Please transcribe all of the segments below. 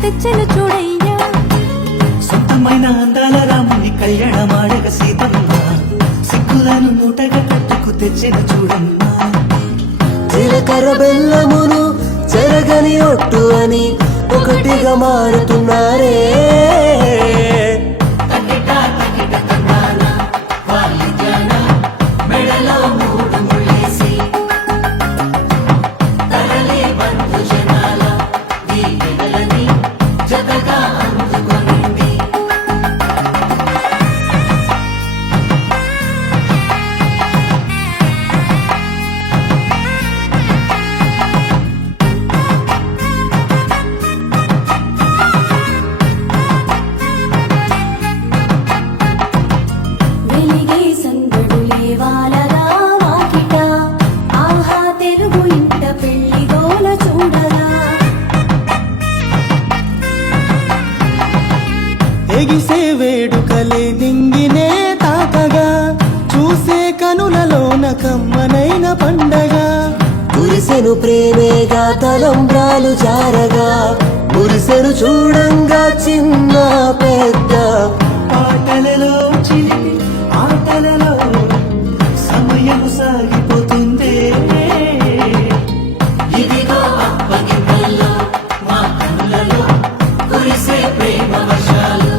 తెచ్చెను చూడయ్యా. సొంతమైన అందాల రాముని కళ్యాణమాడగ సీతమ్మ సిగ్గులను మూటగా కట్టుకు తెచ్చెను చూడమ్మా. జీలకర్ర బెల్లమును చెరగని ఒట్టు అని ఒకటిగా మారుతున్నారే. వెలిగే సందడులే వాలగా వాకిట, ఆహా తెలుగు ఇంట పెళ్లి గోల చూడగా. ఎగిసే వేడుకలే నింగినే తాకగా చూసే కనులలోన కమ్మనైన పండగ. కురిసెను ప్రేమేగా తలంబ్రాలు జారగా మురిసెను చూడంగా చిన్న పెద్ద. పాటలలో చిలిపి ఆటలలో సమయము సాగిపోతుందే. ఇదిగో అప్పగింతల్లో మా కనులలో కురిసే ప్రేమ వర్షాలు,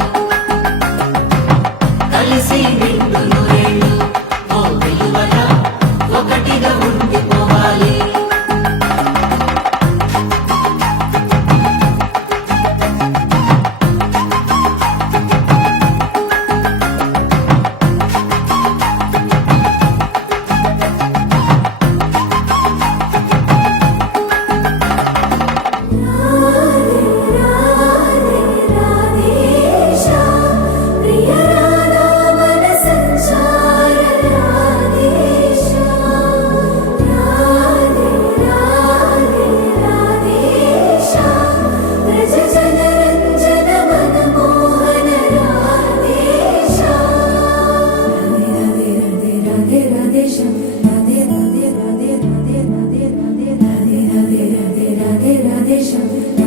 కలిసి నిండును రేళ్ళు ఓ విలువల ఒకటిగా ఉండిపోవాలి. Radhe